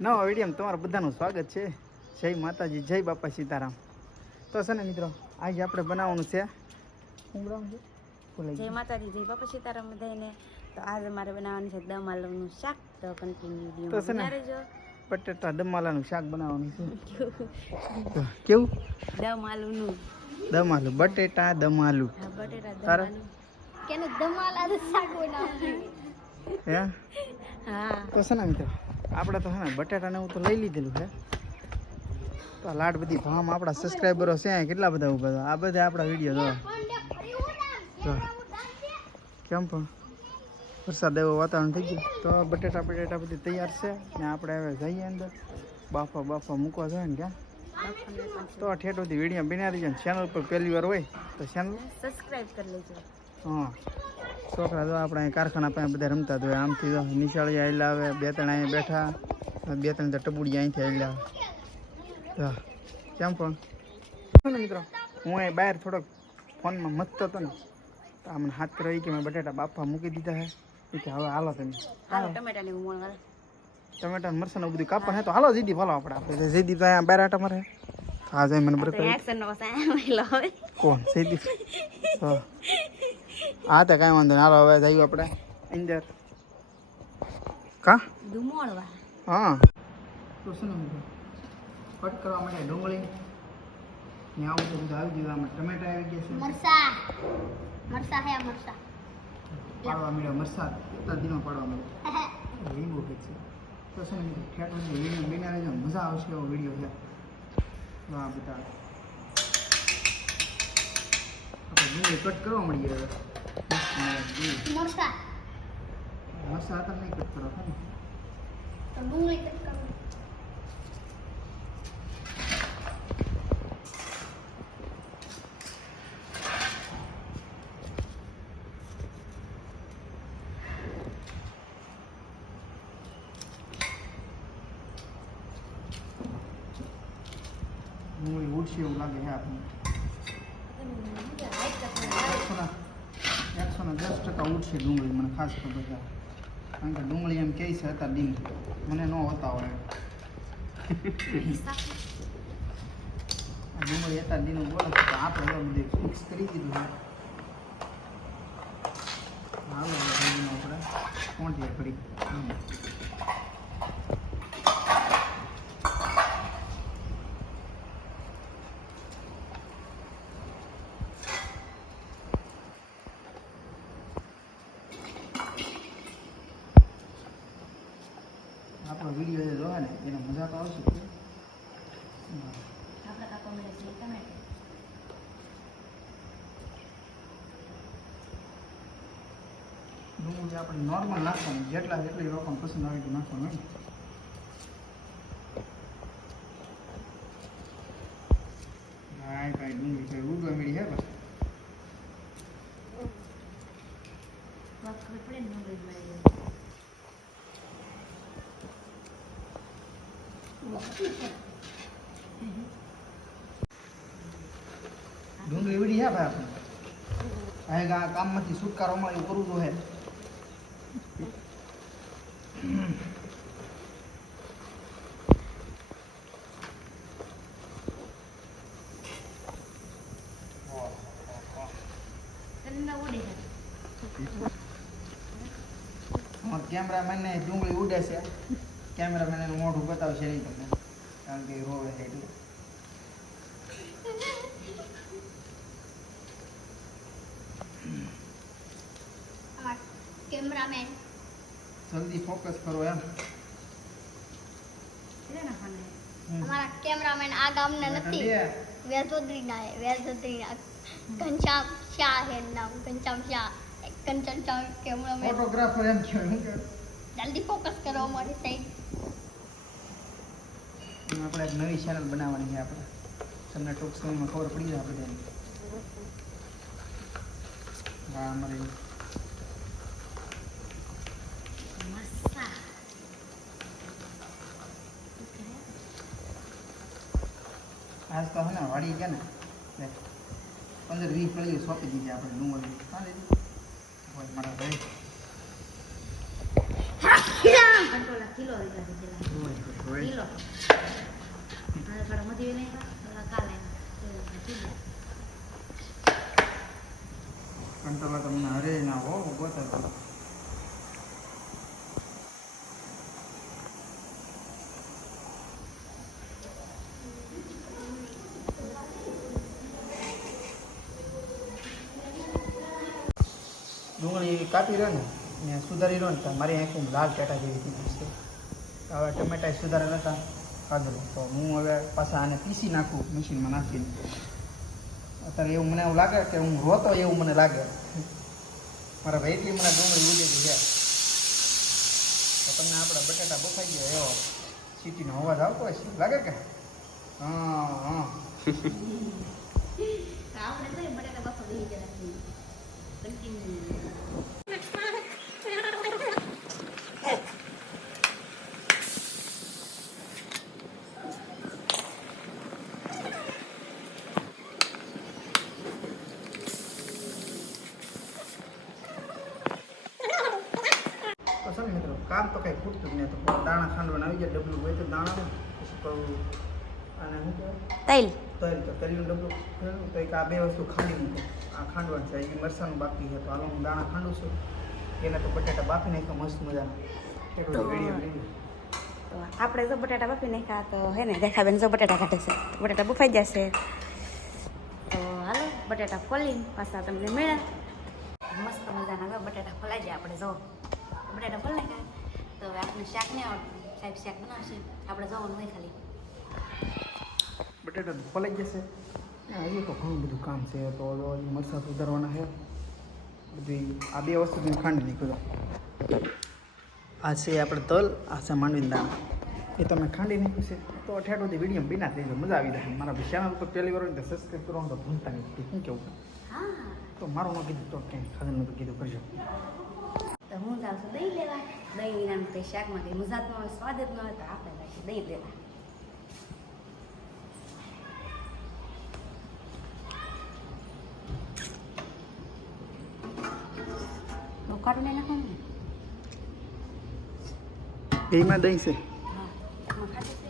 નવા વિડીયોમાં તમારું બધાનું સ્વાગત છે. જય માતાજી, જય બાપા સીતારામ. તો છે ને મિત્રો, આજે આપણે બનાવવાનું છે જય માતાજી, જય બાપા સીતારામ બધાને. તો આજે મારે બનાવવાનું છે દમ આલુનું શાક. તો કન્ટિન્યુ વિડીયો બના રહેજો. બટેટા દમ આલાનું શાક બનાવવાનું છે. કેવું? દમ આલુનું. દમ આલુ, બટેટા દમ આલુ. હા, બટેટા દમ આલુ. કેને દમ આલાનું શાક બનાવવાનું હે? હા. તો છે ને મિત્રો, આપણે તો હે ને બટેટાને એવું તો લઈ લીધેલું છે. તો લાડ બધી ભામ આપણા સબસ્ક્રાઈબરો છે કેટલા બધા ઉભા આ બધા આપણા વિડીયો જો કેમ પણ વરસાદ એવો વાતાવરણ થઈ ગયું. તો બટેટા બધી તૈયાર છે ને આપણે હવે જઈએ અંદર બાફા મૂકવા જોઈએ ને ક્યાં. તો ઠેઠ સુધી વિડીયો બનાવી દેજો. ચેનલ પર પહેલી વાર હોય તો ચેનલ સબસ્ક્રાઇબ કરી લેજો. હા, છોકરા તો આપણે કારખાના પાસે બધા રમતા હોય. આમથી નિશાળી આવેલા આવે, બે ત્રણ અહીંયા બેઠા, બે ત્રણ તો ટબુડી અહીંથી આવેલા આવે. કેમ પણ ને મિત્રો, હું અહીં બહાર થોડોક ફોનમાં મસ્ત હતો ને, તો આમને હાથ રહી કે મેં બટાટા બાફા મૂકી દીધા હે. એ કે હવે હાલો તમે ટમેટા મરસાનું બધું કાપણ હે. તો હાલો જીદી ભાલો આપણે જીદી તો અહીંયા બહાર આટા મારે. હા જાય મને બરાબર કોણ જીદી? હા તો કાંઈ વાંધો નહીં. હાલો હવે જઈએ આપણે અંદર. કા હા તો શું ને કટ કરવા માટે ડુંગળી ને આવું તો બધું આવી ગયું. આમાં ટમેટા આવી ગયા છે, મરસા હે મરસા પાડવા મળ્યા. મરસા એટલા દિનો પાડવા મળ્યા. લીંબુ છે તો છે ને ઠેઠ વિડીયો બનાવે છે. મજા આવશે એવો વિડીયો છે. આ બધા આપણે ડુંગળી કટ કરવા મળી ગયા. મરસા હતા નહીં કટ કરવા ને ડુંગળી કટ કરવા. ડુંગળી ઉડશે એવું લાગે છે આપણને. 110% ઉડશે ડુંગળી, મને ખાસ ખબર છે. કારણ કે ડુંગળી એમ કહે છે હતા દિન, મને ન હોતા હોય. ડુંગળી હતા દિન બોલે તો આપણે બધું મિક્સ કરી દીધું છે. હાલો આપણે પહોંચીએ ફરી. આપણો વિડીયો જે જોવા ને એનો મજા તો આવશે. ડુંગળી આપણે નોર્મલ નાખવાનું, જેટલી લોકોને પસંદ આવે એટલું નાખવાનું હોય ને. કાંઈ ડુંગળી કઈ ઉડવા મળી હે બસ. ડુંગળી ઉડી હે ભાઈ આપણે. આ કામમાંથી છુટકારો મળે એવું કરવું જોઈએ. કેમેરામેન ને ડુંગળી ઉડે છે. કેમેરામેન એનું મોઢું બતાવશે નહીં તમને, કારણ કે રોવે છે એટલે. કેમેરામેન જલ્દી ફોકસ કરો એમ. અમારા કેમેરામેન આ ગામના નથી, વેલચોદરીના હે. વેલચોદરીના ઘનશ્યામ શાહ હે નામ. ઘનશ્યામ શાહ કેમેરામેન ફોટોગ્રાફર એમ કહેવાય. જલ્દી ફોકસ કરો અમારી સાઈડ. આપણે એક નવી ચેનલ બનાવવાની છે. આપણે તમને ટૂંક સમયમાં ખબર પડી જાય બધાને. હા અમારી આજ તો હે ને વાડી ગયા ને 15-20 કળીઓ સોંપી દીધી આપણે ડુંગળી. હા દીધી મારા ભાઈ કંટ્રોલા કિલો લીધા છે પેલા કિલો હવે કડા મધી નહીં કાલે કંટ્રોલ તમને હરે ના હો બતા ડુંગળી કાપી રહ્યો ને સુધારી રહ્યો ને તો મારી આંખી લાલ ટેટા જેવી થઈ છે. હવે ટમેટા સુધારેલા હતા કાઢો તો હું હવે પાછા આને પીસી નાખું મશીનમાં નાખીને. અત્યારે એવું મને એવું લાગે કે હું રોતો એવું મને લાગે મારા ભાઈ એટલી મને ડુંગળી ઉડેલી છે. તો તમને આપણા બટાટા બફાઈ ગયા એવો સીટીનો અવાજ આવતો હોય છે લાગે કે હા હા આપણે તો બટાકા બફા દઈ જરા મિત્રો કામ તો કંઈ ખૂટતું જ નહીં. તો દાણા ખાંડવાના આવી જાય ડબલું હોય તો દાણા પછી કહું અને શું કહેવાય તલ તો તરીનું ડબલું ખોલ્યું તો એક આ બે વસ્તુ ખાંડી મૂકો. આ ખાંડવાનું છે એ મરસાનું બાકી છે તો હાલો હું દાણા ખાંડું છું. એને તો બટાટા બાફી નાખ્યો મસ્ત મજાના એટલું વિડીયો લીધું. તો આપણે જો બટાટા બાફી નાખ્યા તો હે ને દેખાબેન જો બટાટા કાઢે છે બટાટા બફાઈ જશે. તો હાલો બટાટા ખોલીને પાછા તમને મળ્યા મસ્ત મજાના બટાટા ખોલાઈ જાય. આપણે જો બટાટા ખોલી નાખ્યા તો હવે આપણે શાક નહીં આવડતું સાહેબ શાક બનાવશે આપણે જવાનું હોય ખાલી બટાટા ફલાઈ જશે. હજી તો ઘણું બધું કામ છે. તો મરચાં સુધારવાના છે બધી. આ બે વસ્તુ તમે ખાંડી નાખ્યું. આ છે આપણે તલ, આ છે માંડવીના દાણા. એ તમે ખાંડી નાખ્યું છે તો ઠેઠોથી વિડીયો બીના થઈ જાય મજા આવી જાય. મારા ચેનલ ઉપર પહેલી વાર હોય તો સબસ્ક્રાઈબ કરવાનું તો ભૂલતા નહીં. શું કેવું હા તો મારું ન કીધું તો ક્યાંય ખાધું નતું કીધું કરજો. તો હું જાઉં છું દહીં લેવા. દહીં વિનાનું કંઈ શાકમાં કંઈ મજા જ ન હોય સ્વાદ જ ન હોય તો આપણે લાગીએ દહીં લેવા. બહુ ખાટું નહીં નાખવાનું ને એમાં દહીં છે હા આમાં ખાટું છે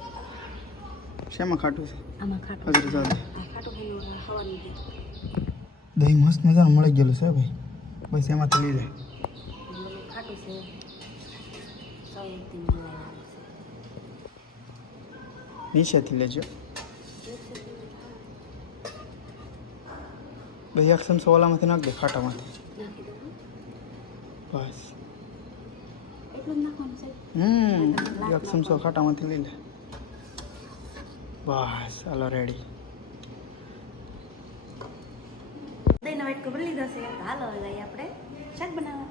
શેમાં ખાટું છે આમાં ખાટું અગર ચાલે આ ખાટું ખાઈને ખાવાની છે દહીં મસ્ત મજાનું મળી ગયેલું છે ભાઈ. બસ એમાંથી લઈ લે. ખાટું છે નીચેથી લેજો. ભાઈ એક ચમચો ઓલામાંથી નાખ દે ખાટામાંથી. નાખી દઉં બસ એટલું જ નાખવાનું છે એક ચમચો ખાટામાંથી લઈ લે. બસ ચાલો રેડી. દહીંનો વાટકો ભરી લીધો છે તો હાલો લઈ આપણે શાક બનાવવા.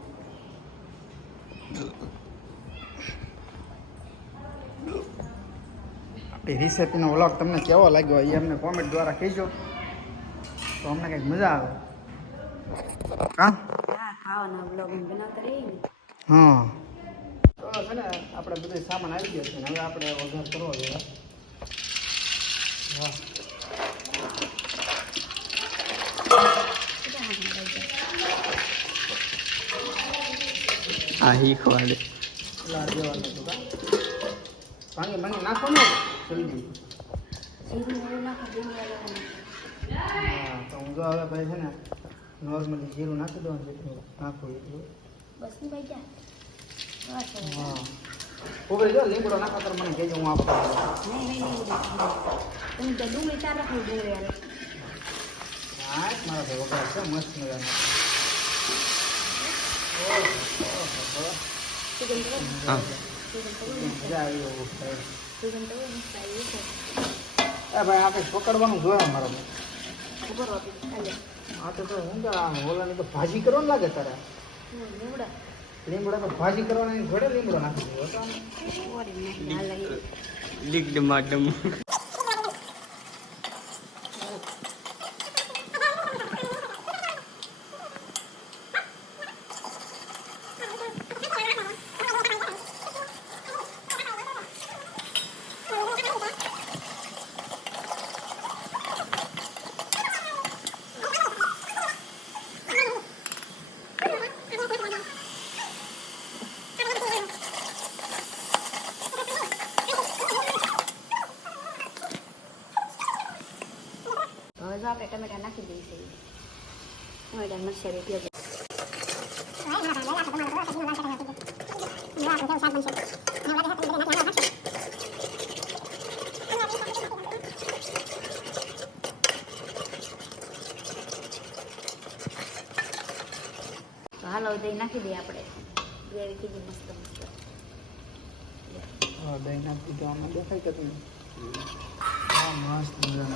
આપણી રેસીપીનો વ્લોગ તમને કેવો લાગ્યો એ અમને કોમેન્ટ દ્વારા કહેજો તો અમને કંઈક મજા આવે. હા ખાવાના બ્લોગ બનાવતા રહીએ ને. હા તો છે ને આપણે બધો સામાન આવી ગયો છે ને હવે આપણે વઘાર કરવો જોઈએ. હા આ શીખવાડે લા દેવાનું હતું કા પાણી પાણી નાખો ને જલ્દી. હા તો હું જો હવે ભાઈ છે ને નોર્મલી જીરું નાખી દઉં જેટલું નાખું એટલું. બસ ની ભાઈ ગયા હા ઓકે જો લીમડો નાખો તો મને કહેજો હું આપું. નહીં તમે તો ડુંગળી ચાર રાખો ડુંગળી યાર હા મારા ભાઈ વગર છે મસ્ત મજાનો. હા મજા આવી એવું થાય. સીઝન તો મસ્ત આવી છે એ ભાઈ આપણે પકડવાનું જોયા મારા ભાઈ. ખબર હતી ખાલી આ તો હું તો ઓલાની તો ભાજી કરવાનું લાગે તારે. લીમડા લીમડો તો ભાજી કરવાની ઘોડે લીમડો નાખી દીધો હતો. ઓરી નાખી હાલ લીક ડમાડમ આપણે ટમેટા નાખી દઈશું ટમેટા મરચાં પ્યાજ તો હાલો દહીં નાખી દઈએ આપણે ગ્રેવી થઈ ગઈ મસ્ત મસ્ત દહીં નાખી દીધું આમાં દેખાય કે તમે મસ્ત મજાનું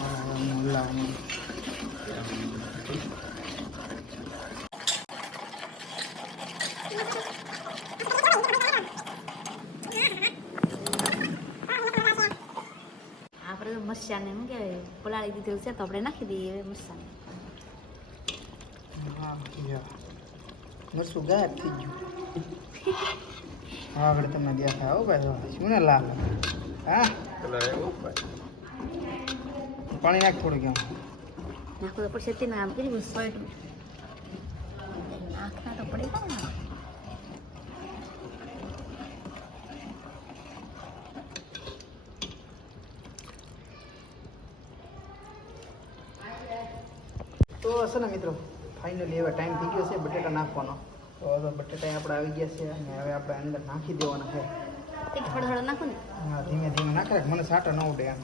આપણે તો મરચાંને શું કહેવાય પલાળી દીધેલું છે તો આપણે નાખી દઈએ મરચાં મરચું ગાયબ થઈ ગયું હા આપણે તમને દેખાય હો ભાઈ શું ને લાલ હા પાણી નાખ થોડું કેમ નાખવું તો પડશે તેને આમ કરી સ્વાઈટ નાખના તો પડી જાય ને તો હશે ને મિત્રો ફાઇનલી હવે ટાઈમ થઈ ગયો છે બટેટા નાખવાનો તો હવે બટેટા આપણે આવી ગયા છે અને હવે આપણે અંદર નાખી દેવાના છે થોડો થોડો નાખો ને હા ધીમે ધીમે નાખે મને સાટા ન ઉડે એમ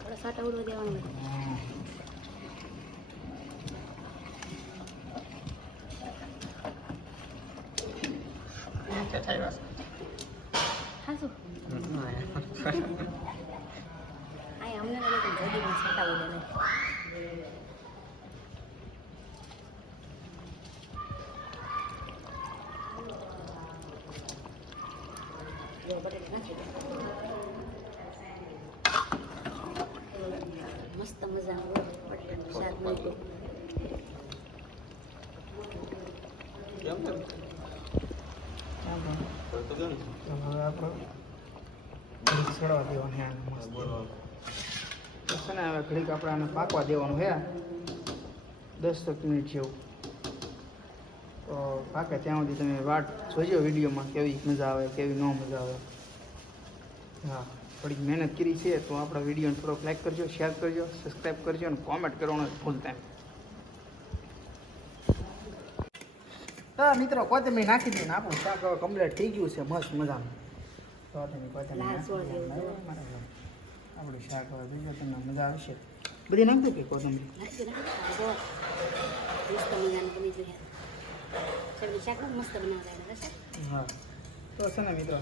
થોડા સાટા ઉડવા દેવાનું હા શું અમને જલ્દી સાટા ઉડે નહીં મસ્ત મજાનું બટેટાનું શાક બન્યું હવે આપણે સડવા દેવાનું છે ને હવે ઘડીક આપણે આને પાકવા દેવાનું છે 10 મિનિટ જેવું તો પાકે ત્યાં સુધી તમે વાટ જોજો વિડીયોમાં કેવી મજા આવે કેવી ન મજા આવે હા થોડીક મહેનત કરી છે તો આપણા વિડીયોને થોડોક લાઈક કરજો શેર કરજો સબસ્ક્રાઈબ કરજો અને કોમેન્ટ કરવાનું ભૂલતા નહીં હા મિત્રો કોથમીર નાખી દઈને આપણું શાક હવે કમ્પ્લીટ થઈ ગયું છે મસ્ત મજાનું કોથમીર આપણું શાક હવે બીજું તમને મજા આવશે બધી નાખતું કે કોથમીર હા તો છે ને મિત્રો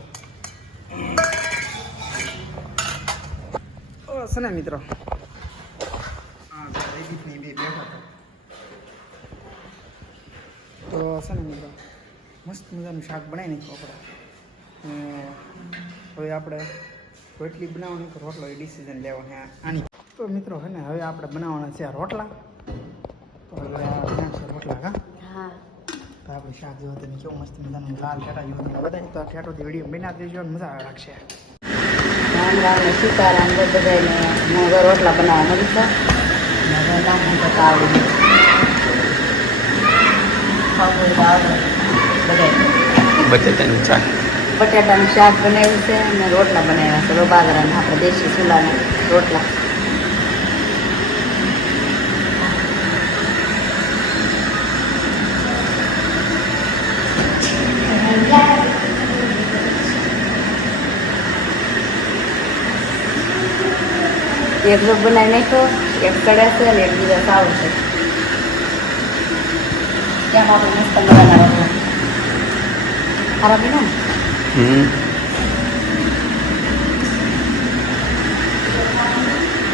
છે ને મિત્રો હા રેડીની બે બેઠો તો છે ને મિત્રો મસ્ત મજાનું શાક બનાવી નાખ્યું આપણે હવે આપણે રોટલી બનાવવાની કે રોટલો એ ડિસિઝન લેવાનો આની તો મિત્રો છે ને હવે આપણે બનાવવાના છે આ રોટલા તો હવે આ છે રોટલા હા તો આપણે શાક જેવો તમે કેવું મસ્ત મજાનું લાલ ઠેટા જેવું તમે બધા તો ઠેટોથી વિડીયો બનાવી દેજો અને મજા લાગશે રામ રામ ને સીતારામ બધાને હું રોટલા બનાવવા મળી છે બટેટાનું શાક બટાટાનું શાક બનાવ્યું છે અને રોટલા બનાવ્યા છે બાજરાના આપણે દેશી ચૂલાના રોટલા એક જો બનાવી નાખ્યો એક કડે છે અને એક બીજા સારું છે ત્યાં આપણે મસ્ત મજાના રોટલા ખરાબ ને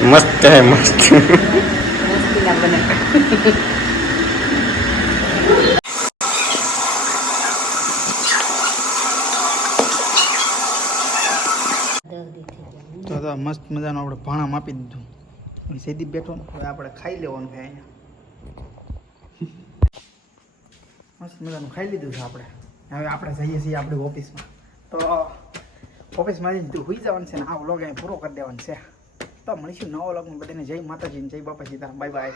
મસ્ત હે મસ્ત મસ્તી ના બને તો મસ્ત મજાનું આપણે ભાણા માપી દીધું સીધી બેઠો હવે આપણે ખાઈ લેવાનું છે અહીંયા મસ્ત મજાનું ખાઈ લીધું છે આપણે હવે આપણે જઈએ છીએ આપણી ઓફિસમાં તો ઓફિસમાં જઈને તું હોઈ જવાનું છે ને આ વ્લોગ અહીં પૂરો કરી દેવાનું છે તો મળીશું નવો વ્લોગમાં બધાને જય માતાજી જય બાપા સીતારામ બાય બાય